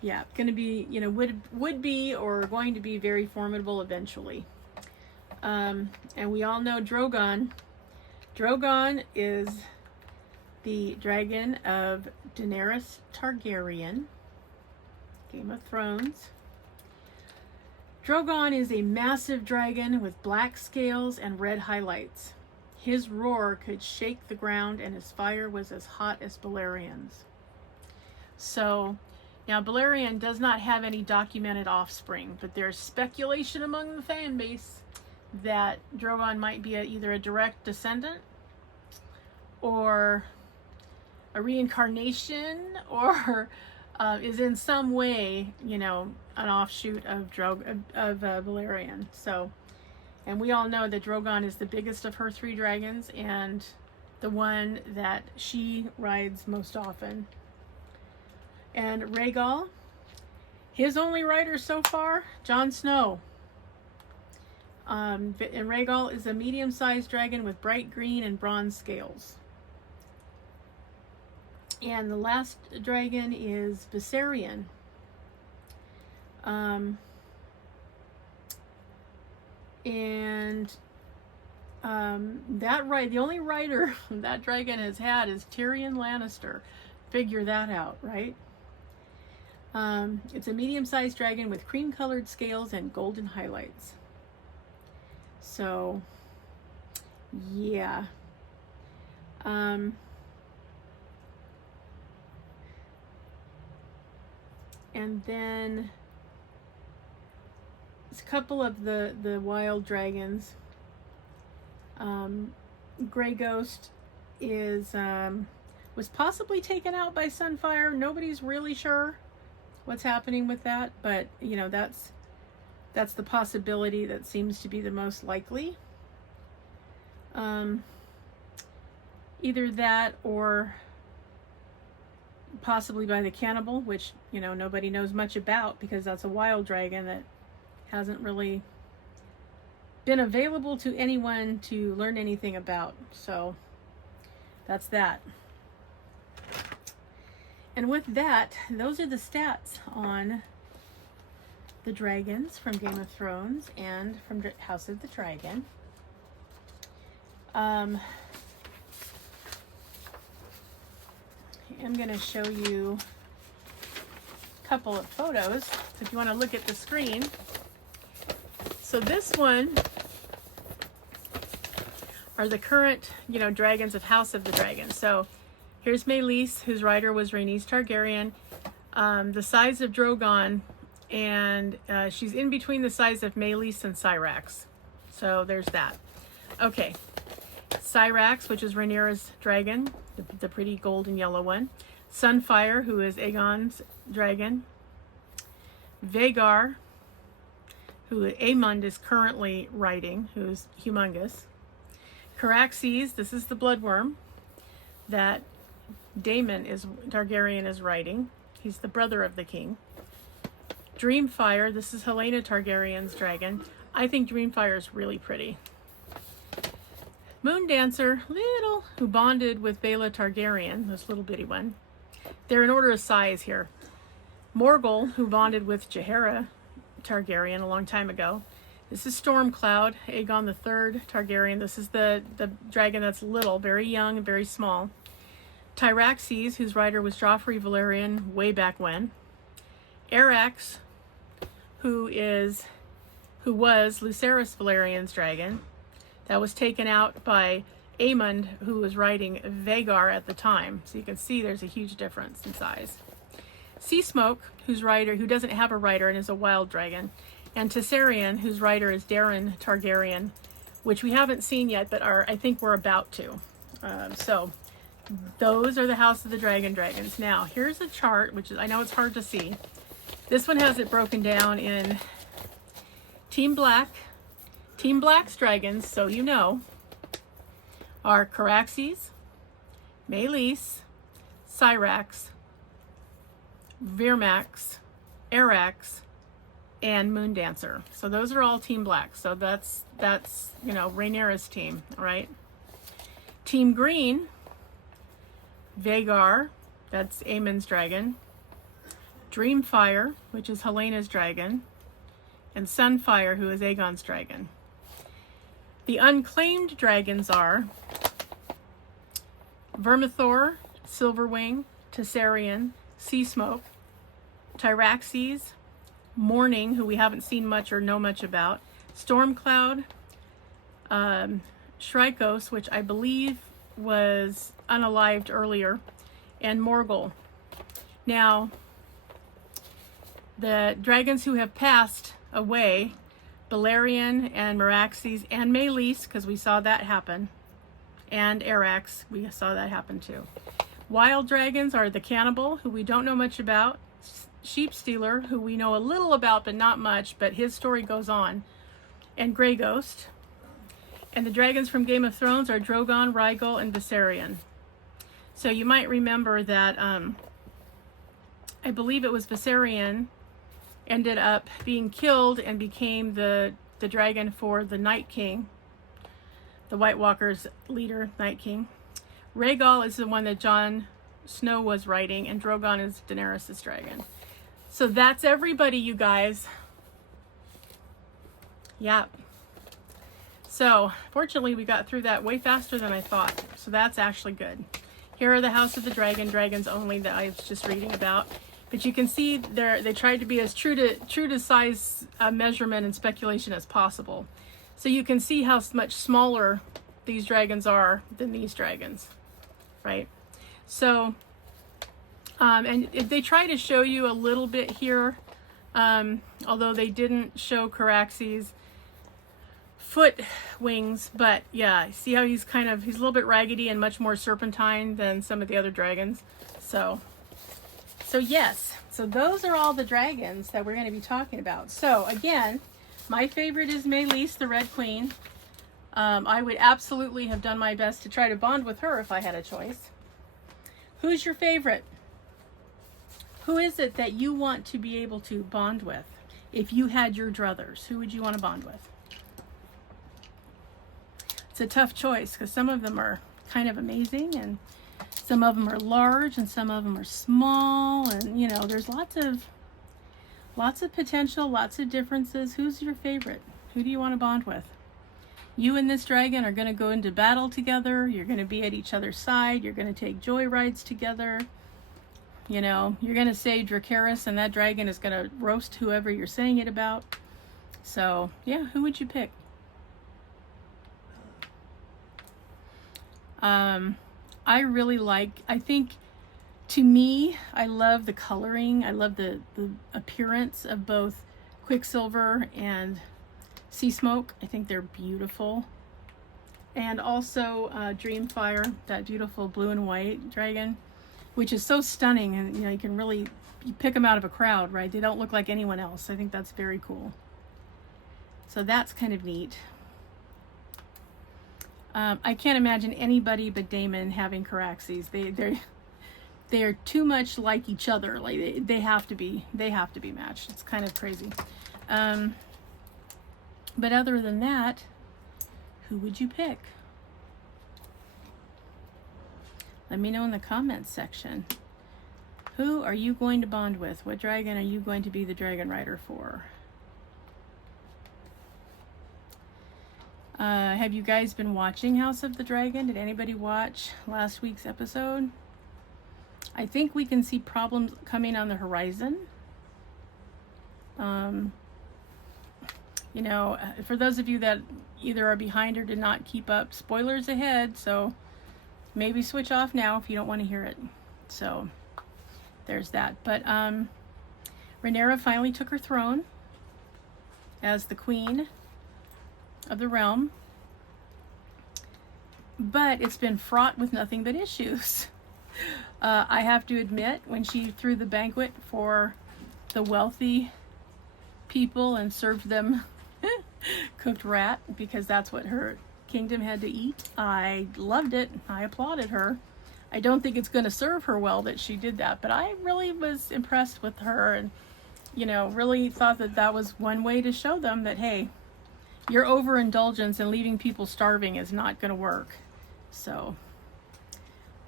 yeah, going to be, you know, would be or going to be very formidable eventually. And we all know Drogon. Drogon is the dragon of Daenerys Targaryen, Game of Thrones. Drogon is a massive dragon with black scales and red highlights. His roar could shake the ground, and his fire was as hot as Balerian's. So, now Balerion does not have any documented offspring, but there's speculation among the fan base that Drogon might be either a direct descendant or a reincarnation, or is in some way, you know, an offshoot of Valerian. So, and we all know that Drogon is the biggest of her three dragons and the one that she rides most often. And Rhaegal, his only rider so far, Jon Snow. And Rhaegal is a medium-sized dragon with bright green and bronze scales. And the last dragon is Viserion. The only rider that dragon has had is Tyrion Lannister. Figure that out, right? It's a medium-sized dragon with cream-colored scales and golden highlights. So, yeah. And then it's a couple of the wild dragons. Grey Ghost is was possibly taken out by Sunfire. Nobody's really sure what's happening with that, but you know, that's the possibility that seems to be the most likely. Either that or possibly by the cannibal, which, you know, nobody knows much about because that's a wild dragon that hasn't really been available to anyone to learn anything about. So that's that. And with that, those are the stats on the dragons from Game of Thrones and from House of the Dragon. am going to show you a couple of photos if you want to look at the screen. So this one are the current, dragons of House of the Dragon. So here's Meleys, whose rider was Rhaenys Targaryen, the size of Drogon, and she's in between the size of Meleys and Syrax. So there's that. Okay, Syrax, which is Rhaenyra's dragon, the pretty golden yellow one. Sunfire, who is Aegon's dragon. Vhagar, who Aemond is currently riding, who's humongous. Caraxes, this is the bloodworm that Daemon Targaryen is riding. He's the brother of the king. Dreamfire, this is Helaena Targaryen's dragon. I think Dreamfire is really pretty. Moondancer, who bonded with Baela Targaryen, this little bitty one. They're in order of size here. Morgul, who bonded with Jaehaera Targaryen a long time ago. This is Stormcloud, Aegon III Targaryen. This is the dragon that's little, very young and very small. Tyraxes, whose rider was Joffrey Valerian way back when. Arax, who was Lucerys Valerian's dragon. That was taken out by Aemond, who was riding Vhagar at the time. So you can see there's a huge difference in size. Seasmoke, who doesn't have a rider and is a wild dragon. And Tessarion, whose rider is Daeron Targaryen, which we haven't seen yet, but I think we're about to. So those are the House of the Dragons. Now, here's a chart, which I know it's hard to see. This one has it broken down in Team Black. Team Black's dragons, so you know, are Caraxes, Meleys, Syrax, Virmax, Arax, and Moondancer. So those are all Team Black. So that's Rhaenyra's team, right? Team Green, Vhagar, that's Aemon's dragon. Dreamfire, which is Helena's dragon. And Sunfire, who is Aegon's dragon. The unclaimed dragons are Vermithor, Silverwing, Tessarion, Seasmoke, Tyraxes, Morning, who we haven't seen much or know much about, Stormcloud, Shrykos, which I believe was unalived earlier, and Morgul. Now, the dragons who have passed away, Balerion and Meraxes and Meleys, because we saw that happen, and Arax, we saw that happen too. Wild dragons are the Cannibal, who we don't know much about, Sheep Stealer, who we know a little about but not much, but his story goes on, and Grey Ghost. And the dragons from Game of Thrones are Drogon, Rhaegal, and Viserion. So you might remember that I believe it was Viserion ended up being killed and became the dragon for the Night King, the White Walkers' leader, Night King. Rhaegal is the one that Jon Snow was riding, and Drogon is Daenerys' dragon. So that's everybody, you guys. Yep. So fortunately we got through that way faster than I thought. So that's actually good. Here are the House of the dragons only that I was just reading about. But you can see they tried to be as true to size measurement and speculation as possible. So you can see how much smaller these dragons are than these dragons, right? So, and they try to show you a little bit here, although they didn't show Caraxes' foot wings, but yeah, see how he's a little bit raggedy and much more serpentine than some of the other dragons. So yes, so those are all the dragons that we're going to be talking about. So again, my favorite is Meleys, the Red Queen. I would absolutely have done my best to try to bond with her if I had a choice. Who's your favorite? Who is it that you want to be able to bond with? If you had your druthers, who would you want to bond with? It's a tough choice because some of them are kind of amazing and some of them are large and some of them are small, and there's lots of potential, lots of differences. Who's your favorite? Who do you want to bond with? You and this dragon are going to go into battle together. You're going to be at each other's side. You're going to take joy rides together. You know, you're going to say Dracarys and that dragon is going to roast whoever you're saying it about. So, yeah, who would you pick? I really I think, to me, I love the coloring. I love the appearance of both Quicksilver and Sea Smoke. I think they're beautiful. And also Dreamfire, that beautiful blue and white dragon, which is so stunning. And, you know, you pick them out of a crowd, right? They don't look like anyone else. I think that's very cool. So that's kind of neat. I can't imagine anybody but Daemon having Caraxes. They are too much like each other. Like they have to be matched. It's kind of crazy. But other than that, who would you pick? Let me know in the comments section. Who are you going to bond with? What dragon are you going to be the dragon rider for? Have you guys been watching House of the Dragon? Did anybody watch last week's episode? I think we can see problems coming on the horizon. You know, for those of you that either are behind or did not keep up, spoilers ahead, so maybe switch off now if you don't want to hear it. So there's that. But Rhaenyra finally took her throne as the queen of the realm, but it's been fraught with nothing but issues. I have to admit, when she threw the banquet for the wealthy people and served them cooked rat, because that's what her kingdom had to eat, I loved it. I applauded her. I don't think it's going to serve her well that she did that, but I really was impressed with her, and, you know, really thought that that was one way to show them that, hey, your overindulgence and leaving people starving is not going to work. So,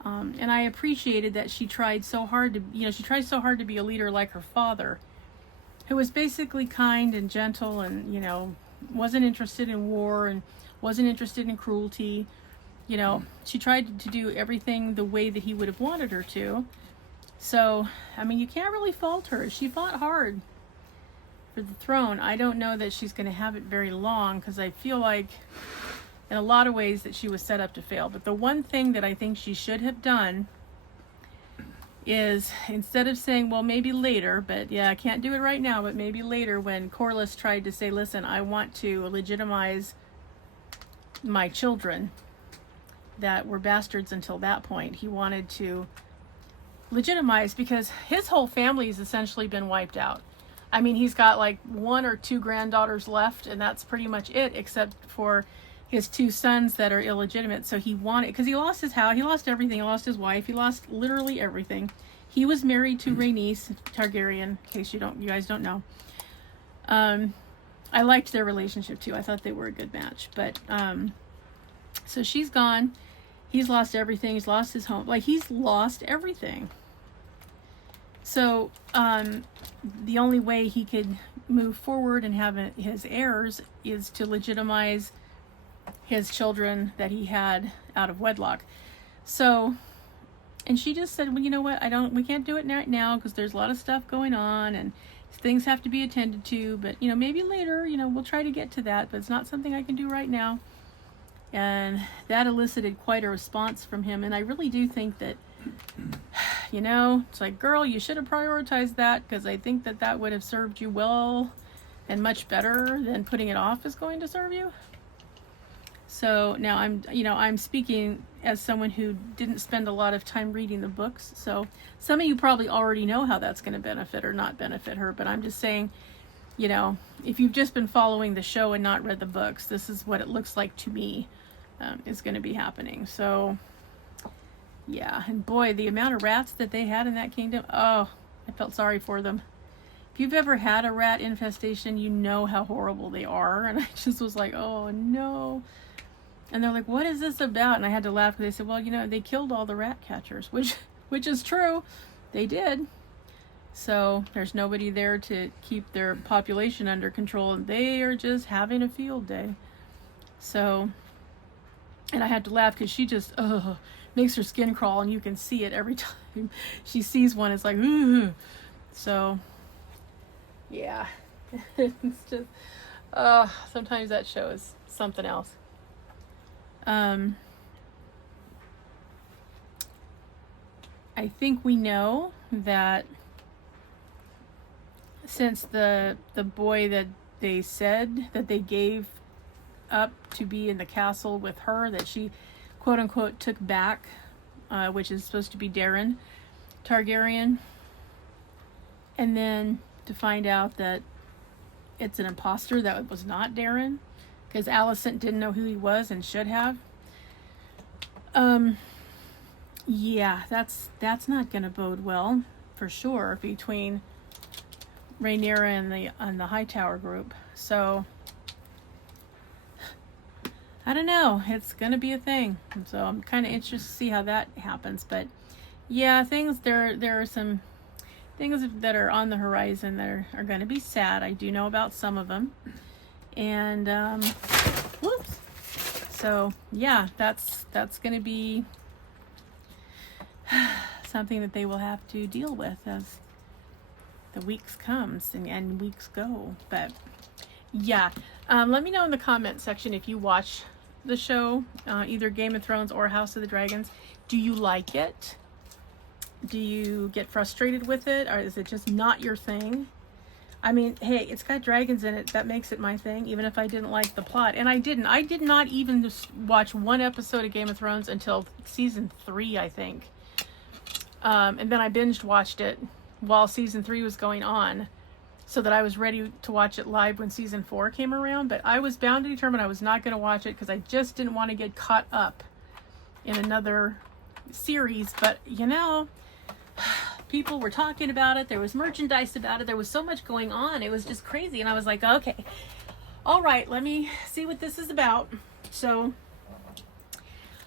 and I appreciated that she tried so hard to, you know, she tried so hard to be a leader like her father, who was basically kind and gentle and, you know, wasn't interested in war and wasn't interested in cruelty. You know, she tried to do everything the way that he would have wanted her to. So, I mean, you can't really fault her. She fought hard for the throne. I don't know that she's going to have it very long, because I feel like in a lot of ways that she was set up to fail. But the one thing that I think she should have done is, instead of saying, well, maybe later, but yeah, I can't do it right now, but maybe later, when Corlys tried to say, listen, I want to legitimize my children that were bastards until that point. He wanted to legitimize, because his whole family has essentially been wiped out. I mean, he's got like 1 or 2 granddaughters left, and that's pretty much it, except for his 2 sons that are illegitimate. So he wanted, because he lost his house, he lost everything, he lost his wife, he lost literally everything. He was married to Rhaenys Targaryen, in case you guys don't know. I liked their relationship too. I thought they were a good match. But so she's gone. He's lost everything. He's lost his home. Like, he's lost everything. So the only way he could move forward and have his heirs is to legitimize his children that he had out of wedlock. So, and she just said, well, you know what, we can't do it right now, because there's a lot of stuff going on and things have to be attended to, but, you know, maybe later, you know, we'll try to get to that, but it's not something I can do right now. And that elicited quite a response from him. And I really do think that, you know, it's like, girl, you should have prioritized that, because I think that that would have served you well and much better than putting it off is going to serve you. So now I'm speaking as someone who didn't spend a lot of time reading the books. So some of you probably already know how that's going to benefit or not benefit her. But I'm just saying, you know, if you've just been following the show and not read the books, this is what it looks like to me is going to be happening. So yeah, and boy, the amount of rats that they had in that kingdom, oh, I felt sorry for them. If you've ever had a rat infestation, you know how horrible they are. And I just was like, oh no. And they're like, what is this about? And I had to laugh, because they said, well, you know, they killed all the rat catchers, which is true. They did. So there's nobody there to keep their population under control, and they are just having a field day. So And I had to laugh because she just makes her skin crawl, and you can see it every time she sees one. It's like, ooh. So, yeah. It's just, sometimes that show is something else. I think we know that since the boy that they said that they gave up to be in the castle with her, that she quote unquote took back, which is supposed to be Darren Targaryen, and then to find out that it's an imposter, that it was not Darren, because Alicent didn't know who he was and should have. Yeah, that's not going to bode well for sure between Rhaenyra and the Hightower group. So I don't know. It's going to be a thing. So I'm kind of interested to see how that happens. But yeah, there are some things that are on the horizon that are going to be sad. I do know about some of them. And whoops. So yeah, that's going to be something that they will have to deal with as the weeks comes and weeks go. But yeah, let me know in the comment section if you watch the show, either Game of Thrones or House of the Dragons. Do you like it? Do you get frustrated with it, or is it just not your thing? I mean, hey, it's got dragons in it. That makes it my thing, even if I didn't like the plot. And I did not even just watch one episode of Game of Thrones until season 3, I think. And then I binged watched it while season 3 was going on, so that I was ready to watch it live when season 4 came around. But I was bound to determine I was not going to watch it because I just didn't want to get caught up in another series. But you know, people were talking about it. There was merchandise about it. There was so much going on. It was just crazy. And I was like, okay, all right, let me see what this is about. So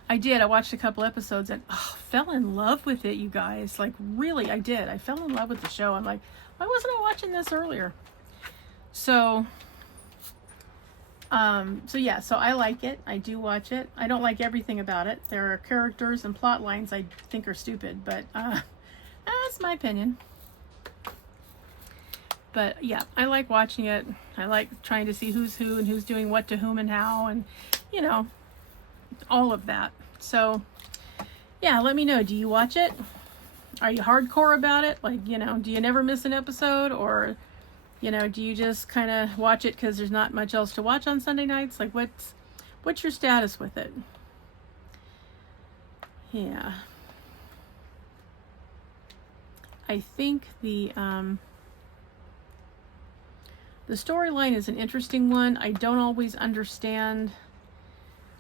I did. I watched a couple episodes and fell in love with it, you guys. Like, really, I did. I fell in love with the show. I'm like, why wasn't I watching this earlier? So yeah, so I like it. I do watch it. I don't like everything about it. There are characters and plot lines I think are stupid, but that's my opinion. But yeah, I like watching it. I like trying to see who's who and who's doing what to whom and how, and you know, all of that. So yeah, let me know. Do you watch it? Are you hardcore about it? Like, you know, do you never miss an episode? Or, you know, do you just kind of watch it because there's not much else to watch on Sunday nights? Like, what's your status with it? Yeah. I think the storyline is an interesting one. I don't always understand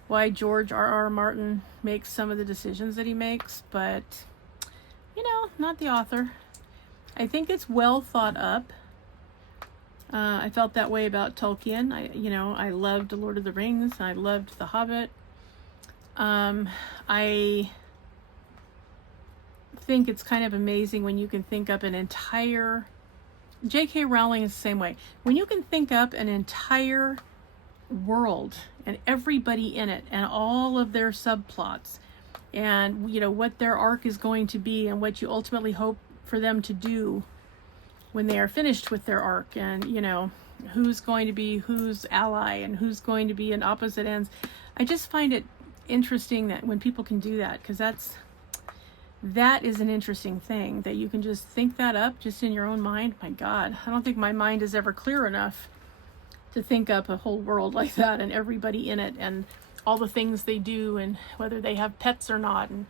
why George R.R. Martin makes some of the decisions that he makes, but you know, not the author. I think it's well thought up. I felt that way about Tolkien. I loved Lord of the Rings. I loved The Hobbit. I think it's kind of amazing when you can think up an entire... J.K. Rowling is the same way. When you can think up an entire world and everybody in it and all of their subplots and, you know, what their arc is going to be and what you ultimately hope for them to do when they are finished with their arc, and, you know, who's going to be whose ally and who's going to be in opposite ends. I just find it interesting that when people can do that, because that is an interesting thing, that you can just think that up just in your own mind. My God, I don't think my mind is ever clear enough to think up a whole world like that and everybody in it and all the things they do and whether they have pets or not, and,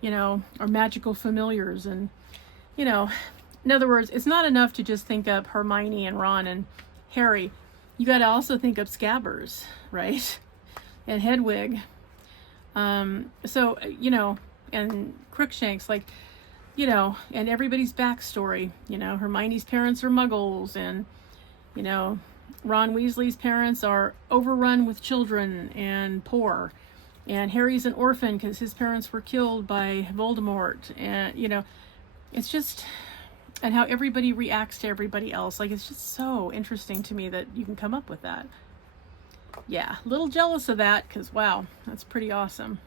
you know, or magical familiars, and, you know, in other words, it's not enough to just think up Hermione and Ron and Harry. You got to also think up Scabbers, right? And Hedwig. So, you know, and Crookshanks, like, you know, and everybody's backstory. You know, Hermione's parents are muggles, and, you know, Ron Weasley's parents are overrun with children and poor, and Harry's an orphan because his parents were killed by Voldemort, and, you know, it's just, and how everybody reacts to everybody else. Like, it's just so interesting to me that you can come up with that. yeah, a little jealous of that because, wow, that's pretty awesome.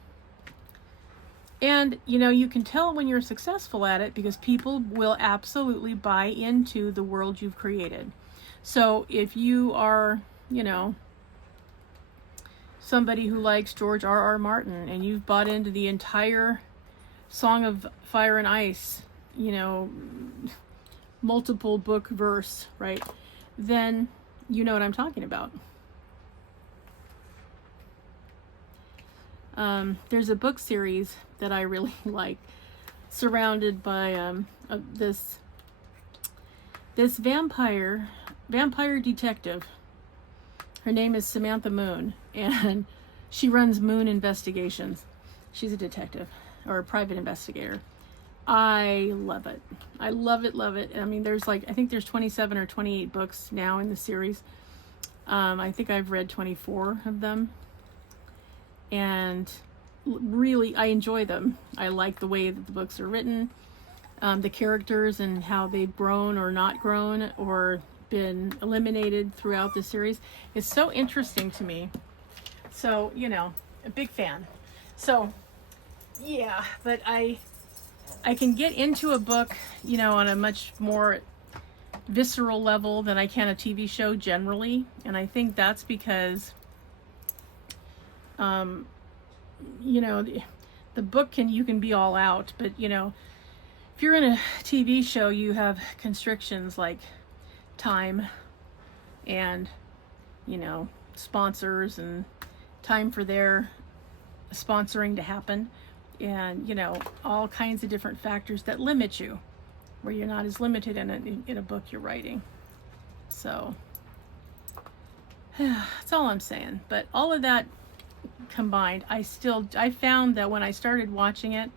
And, you know, you can tell when you're successful at it because people will absolutely buy into the world you've created. So if you are, you know, somebody who likes George R.R. Martin and you've bought into the entire Song of Fire and Ice, you know, multiple book verse, right? Then you know what I'm talking about. There's a book series that I really like, surrounded by this vampire detective. Her name is Samantha Moon, and she runs Moon Investigations. She's a detective or a private investigator. I love it. I love it, love it. I mean, there's like, I think there's 27 or 28 books now in the series. I think I've read 24 of them. And really, I enjoy them. I like the way that the books are written, the characters and how they've grown or not grown or been eliminated throughout the series. It's so interesting to me. So, you know, a big fan. So, yeah, but I can get into a book, you know, on a much more visceral level than I can a TV show generally. And I think that's because you know, the book you can be all out, but you know, if you're in a TV show, you have constrictions like time and, you know, sponsors and time for their sponsoring to happen, and, you know, all kinds of different factors that limit you, where you're not as limited in a book you're writing. So that's all I'm saying. But all of that combined, I found that when I started watching it,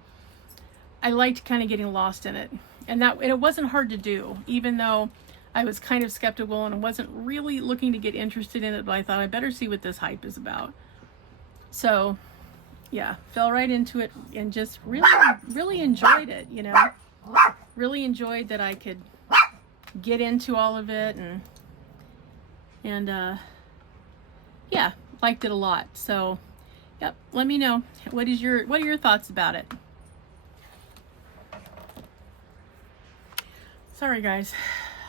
I liked kind of getting lost in it, and it wasn't hard to do, even though I was kind of skeptical and wasn't really looking to get interested in it, but I thought I better see what this hype is about. So yeah, fell right into it and just really enjoyed it, you know, really enjoyed that I could get into all of it, and yeah, liked it a lot. So yep, let me know what are your thoughts about it. Sorry guys,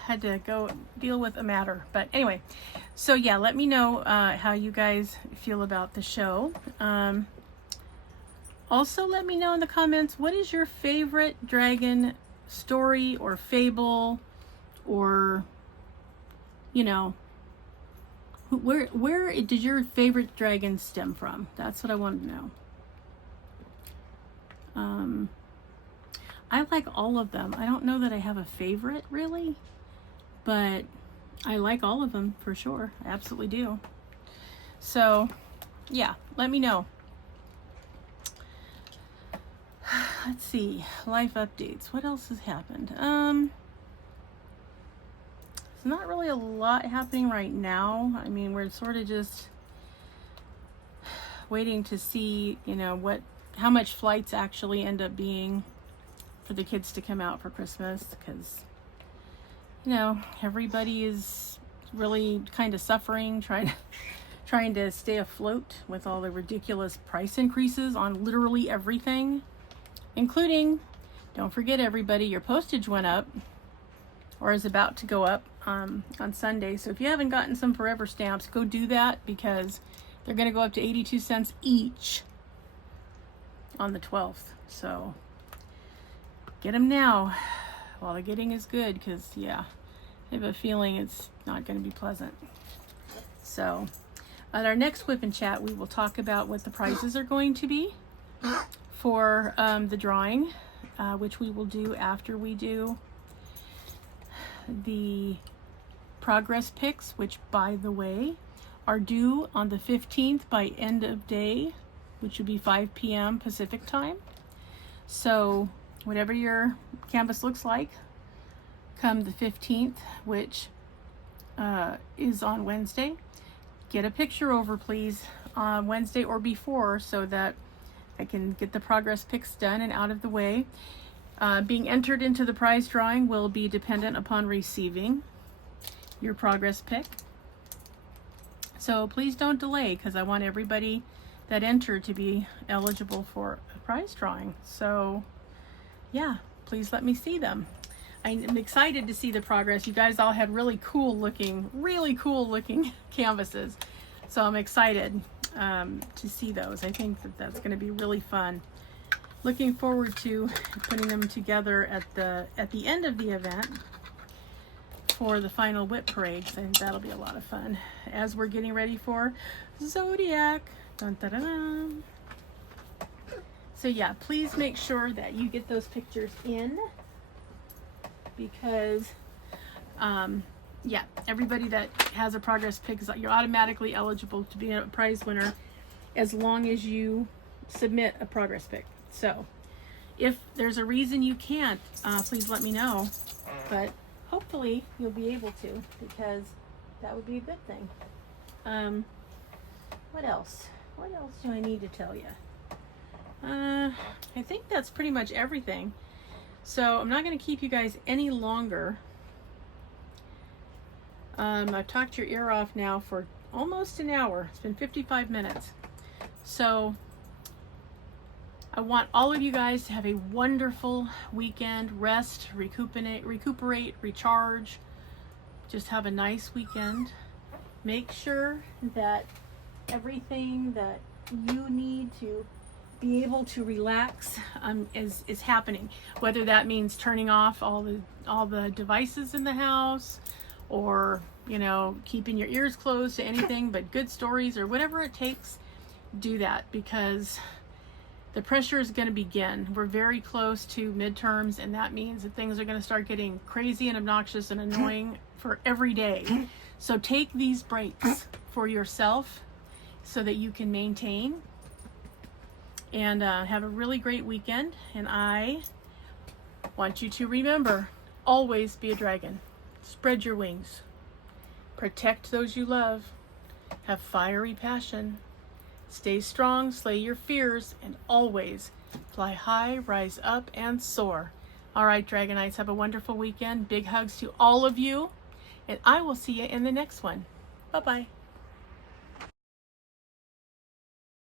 had to go deal with a matter, but anyway, so yeah, let me know how you guys feel about the show. Also let me know in the comments, what is your favorite dragon story or fable, or, you know, where did your favorite dragon stem from? That's what I want to know. I like all of them. I don't know that I have a favorite really, but I like all of them for sure. I absolutely do. So yeah, let me know. Let's see, life updates. What else has happened? There's not really a lot happening right now. I mean, we're sort of just waiting to see, you know, how much flights actually end up being for the kids to come out for Christmas, because, you know, everybody is really kind of suffering, trying to stay afloat with all the ridiculous price increases on literally everything, including, don't forget everybody, your postage went up, or is about to go up on Sunday. So if you haven't gotten some Forever stamps, go do that, because they're going to go up to 82 cents each on the 12th. So get them now while the getting is good, because yeah, I have a feeling it's not going to be pleasant. So at our next Whip and Chat, we will talk about what the prizes are going to be for the drawing, which we will do after we do the progress picks, which, by the way, are due on the 15th by end of day, which would be 5 p.m. Pacific time. So whatever your canvas looks like come the 15th, which is on Wednesday, get a picture over please on Wednesday or before, so that I can get the progress picks done and out of the way. Being entered into the prize drawing will be dependent upon receiving your progress pick. So please don't delay, because I want everybody that entered to be eligible for a prize drawing. So yeah, please let me see them. I'm excited to see the progress. You guys all had really cool looking canvases. So I'm excited to see those. I think that that's going to be really fun. Looking forward to putting them together at the end of the event for the final WIP parade. I think that'll be a lot of fun as we're getting ready for Zodiac. Dun, dun, dun, dun. So yeah, please make sure that you get those pictures in, because yeah, everybody that has a progress pic, you're automatically eligible to be a prize winner as long as you submit a progress pic. So if there's a reason you can't, please let me know, but hopefully you'll be able to, because that would be a good thing. What else do I need to tell you? I think that's pretty much everything. So I'm not going to keep you guys any longer. I've talked your ear off now for almost an hour. It's been 55 minutes. So I want all of you guys to have a wonderful weekend. Rest, recuperate, recharge. Just have a nice weekend. Make sure that everything that you need to be able to relax is happening. Whether that means turning off all the devices in the house, or keeping your ears closed to anything but good stories, or whatever it takes. Do that, because the pressure is going to begin. We're very close to midterms, and that means that things are going to start getting crazy and obnoxious and annoying for every day. So take these breaks for yourself so that you can maintain and have a really great weekend. And I want you to remember, always be a dragon. Spread your wings. Protect those you love. Have fiery passion. Stay strong, slay your fears, and always fly high, rise up, and soar. All right, Dragonites, have a wonderful weekend. Big hugs to all of you, and I will see you in the next one. Bye-bye.